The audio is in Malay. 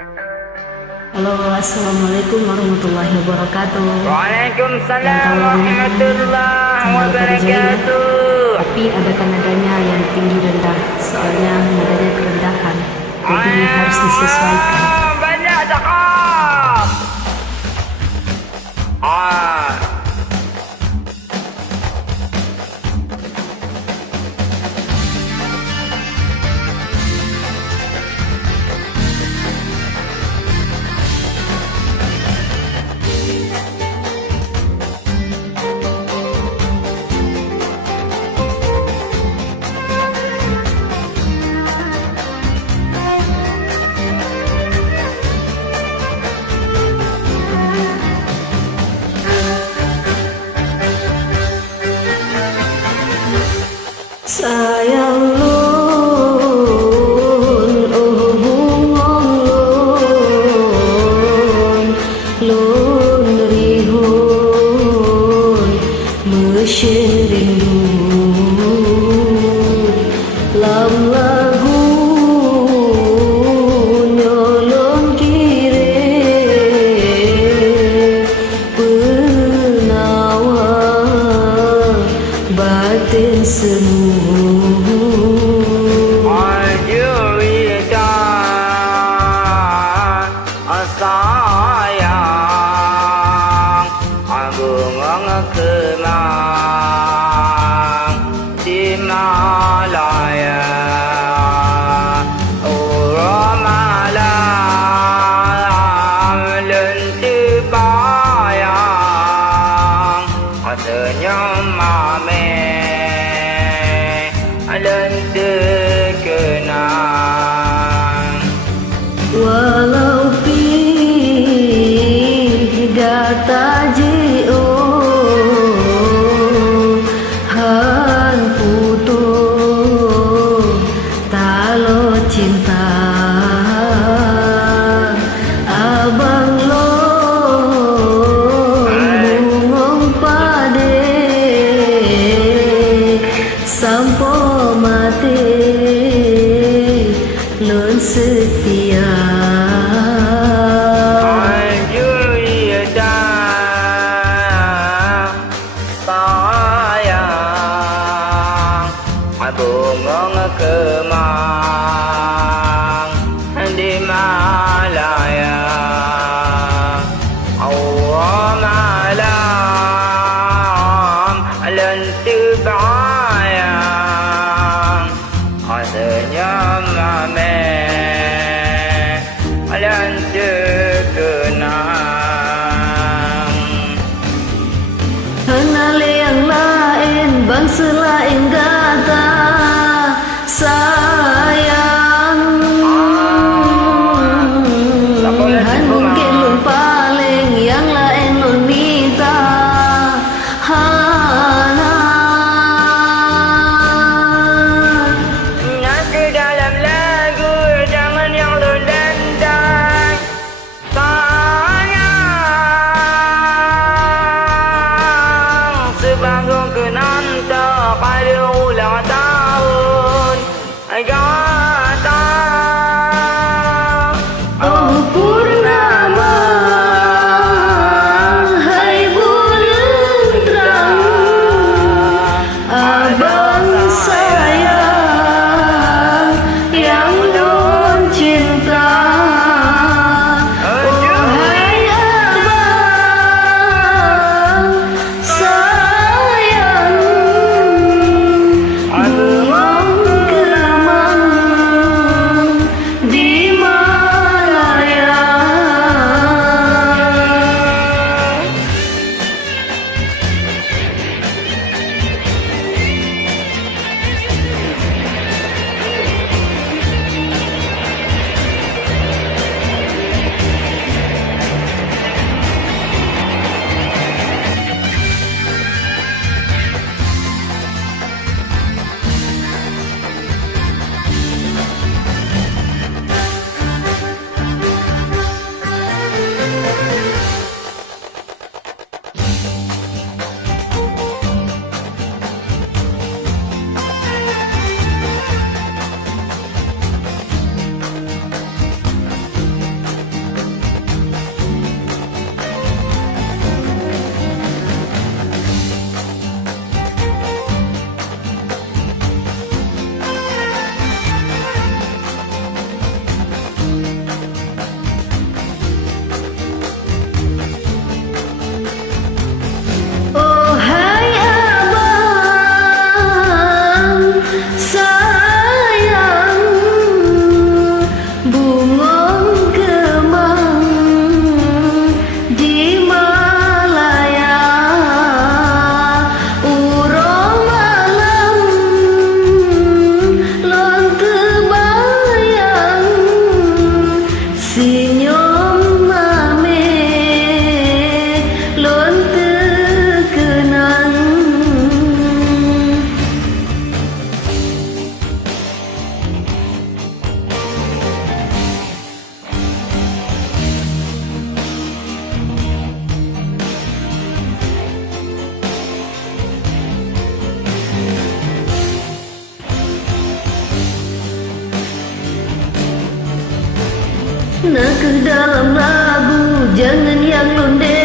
Halo, assalamualaikum warahmatullahi wabarakatuh. Waalaikumsalam warahmatullahi wabarakatuh. Tapi ada nadanya yang tinggi rendah, soalnya nadanya kerendahan, jadi harus disesuaikan. Banyak cakap. Sayang lun, oh bungong lun rihun, mesin rindu, lam lagu nyolong kiri, penawar batin semu. Kemang di Malaya, malam lentik bayang, senyum mame lentik kenang. Walau gata jio han puto talo cinta abang lon bungong pade sampo mati lon setia. Bungong kemang di Malaya, malam lentik bayang, senyum mame lentik kenang. Kenal yang lain, bangsa lain kata sayang. Han mungkin lun paling, yang lain lun minta. Hana Pernah ke dalam lagu, jangan yang londe.